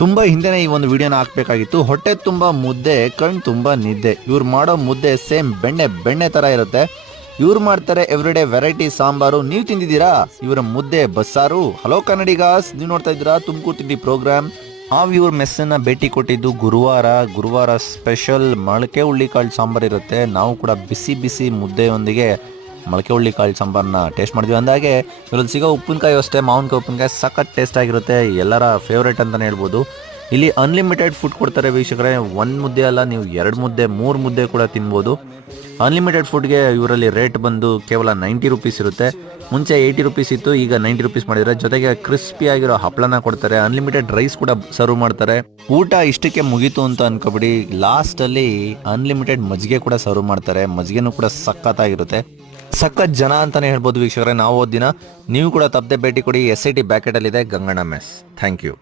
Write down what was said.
ತುಂಬ ಹಿಂದೆನೇ ಈ ಒಂದು ವಿಡಿಯೋನ ಹಾಕಬೇಕಾಗಿತ್ತು. ಹೊಟ್ಟೆ ತುಂಬ ಮುದ್ದೆ, ಕಣ್ ತುಂಬ ನಿದ್ದೆ. ಇವ್ರು ಮಾಡೋ ಮುದ್ದೆ ಸೇಮ್ ಬೆಣ್ಣೆ ಥರ ಇರುತ್ತೆ. ಇವ್ರು ಮಾಡ್ತಾರೆ ಎವ್ರಿಡೇ ವೆರೈಟಿ ಸಾಂಬಾರು. ನೀವು ತಿಂದಿದ್ದೀರಾ ಇವರ ಮುದ್ದೆ ಬಸ್ಸಾರು? ಹಲೋ ಕನ್ನಡಿಗಾಸ್, ನೀವು ನೋಡ್ತಾ ಇದ್ದೀರಾ ತುಮಕೂರು ತಿಂಡಿ ಪ್ರೋಗ್ರಾಮ್. ಇವ್ರ ಮೆಸ್ಸನ್ನು ಭೇಟಿ ಕೊಟ್ಟಿದ್ದು ಗುರುವಾರ ಸ್ಪೆಷಲ್ ಮೊಳಕೆ ಹುಳ್ಳಿಕಾಳು ಸಾಂಬಾರು ಇರುತ್ತೆ. ನಾವು ಕೂಡ ಬಿಸಿ ಬಿಸಿ ಮುದ್ದೆಯೊಂದಿಗೆ ಮೊಳಕೆ ಹುಳ್ಳಿಕಾಳು ಸಾಂಬಾರನ್ನ ಟೇಸ್ಟ್ ಮಾಡಿದ್ವಿ. ಅಂದಾಗೆ ಇದ್ರಲ್ಲಿ ಸಿಗೋ ಉಪ್ಪಿನಕಾಯಿ ಅಷ್ಟೇ, ಮಾವಿನಕಾಯಿ ಉಪ್ಪಿನಕಾಯಿ ಸಖತ್ ಟೇಸ್ಟ್ ಆಗಿರುತ್ತೆ. ಎಲ್ಲರ ಫೇವ್ರೇಟ್ ಅಂತಲೇ ಹೇಳ್ಬೋದು. ಇಲ್ಲಿ ಅನ್ಲಿಮಿಟೆಡ್ ಫುಡ್ ಕೊಡ್ತಾರೆ ವೀಕ್ಷಕರೇ. ಒಂದು ಮುದ್ದೆ ಅಲ್ಲ, ನೀವು 2 ಮುದ್ದೆ 3 ಮುದ್ದೆ ಕೂಡ ತಿನ್ಬೋದು. ಅನ್ಲಿಮಿಟೆಡ್ ಫುಡ್ಗೆ ಇವರಲ್ಲಿ ರೇಟ್ ಬಂದು ಕೇವಲ 90 ರುಪೀಸ್ ಇರುತ್ತೆ. ಮುಂಚೆ 80 ರುಪೀಸ್ ಇತ್ತು, ಈಗ 90 ರುಪೀಸ್ ಮಾಡಿದರೆ. ಜೊತೆಗೆ ಕ್ರಿಸ್ಪಿ ಆಗಿರೋ ಹಪ್ಪಳನ ಕೊಡ್ತಾರೆ. ಅನ್ಲಿಮಿಟೆಡ್ ರೈಸ್ ಕೂಡ ಸರ್ವ್ ಮಾಡ್ತಾರೆ. ಊಟ ಇಷ್ಟಕ್ಕೆ ಮುಗೀತು ಅಂತ ಅನ್ಕೋಬಿಡಿ, ಲಾಸ್ಟಲ್ಲಿ ಅನ್ಲಿಮಿಟೆಡ್ ಮಜ್ಜಿಗೆ ಕೂಡ ಸರ್ವ್ ಮಾಡ್ತಾರೆ. ಮಜ್ಜಿಗೆನೂ ಕೂಡ ಸಖತ್ತಾಗಿರುತ್ತೆ. ಸಖತ್ ಜನ ಅಂತಾನೆ ಹೇಳ್ಬೋದು ವೀಕ್ಷಕರೇ. ನಾವು ದಿನ ನೀವು ಕೂಡ ತಪ್ಪದೆ ಭೇಟಿ ಕೊಡಿ. SIT ಬ್ಯಾಕೆಟಲ್ಲಿದೆ ಗಂಗಣ್ಣ ಮೆಸ್. Thank you.